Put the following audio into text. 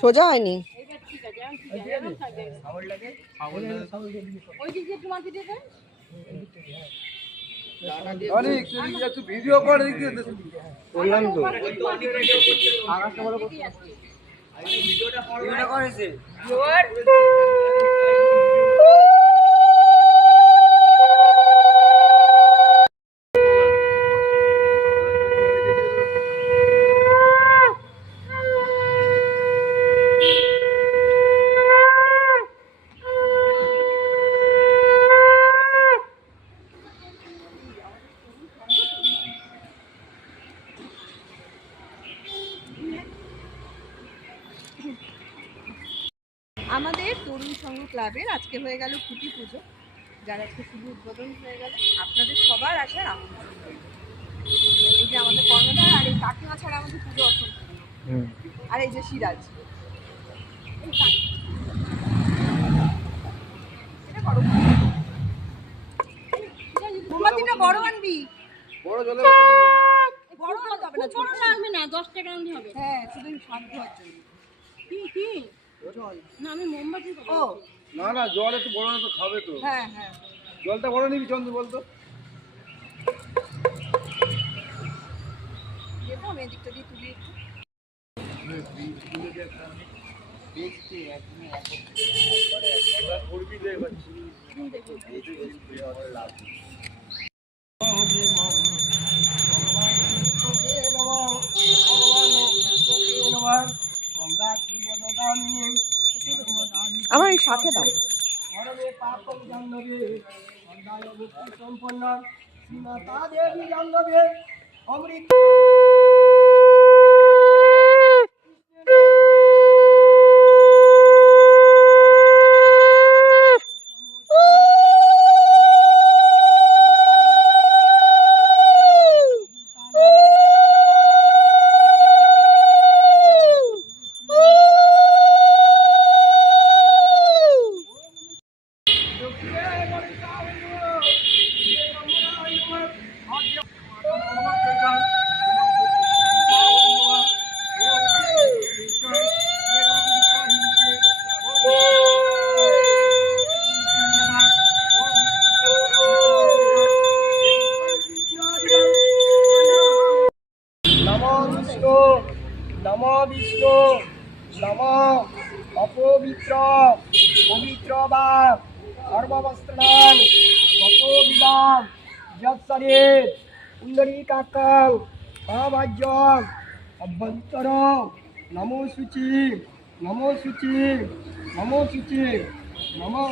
সোজা হয়নি। ভিডিও করে বললাম তো ভিডিওটা করেছে। আমাদের তরুণ সংঘ ক্লাবের আজকে হয়ে গেল খুঁটি পুজো, যার আজকে শুভ উদ্বোধন হয়ে গেল। আপনাদের সবার আসার আমন্ত্রণ। এই যে আমাদের কর্ণধার আর এই কাকিমা ছাড়া আমাদের পুজো অসম্পূর্ণ। আর এই যে সিরাজ, মোমবাতিটা বড় আনবি, বড় জলে বড় আনতে হবে না, ছোট আনবি না, 10 টাকা আনতে হবে। হ্যাঁ, শুধু স্বাদ হওয়ার জন্য। কি জল না, আমি মোমবাতি। ও না না, জল একটু বড় না তো খাবে তো। হ্যাঁ হ্যাঁ, জলটা বড় নিবি চন্দ্র বলতো। দেখো আমি এদিকটা দিয়ে তুলি একটু। আমার এই সাথে দাও। অমৃত নমো বিষ্ণু নমো অপবিত্র পবিত্র বা সর্ববস্ত্রান গত বিদাম যৎসরের পুণ্ডরীকাকং মহাভাজ্যম অভ্যন্তর নমো শুচি নমো শুচি নমো শুচি নমো।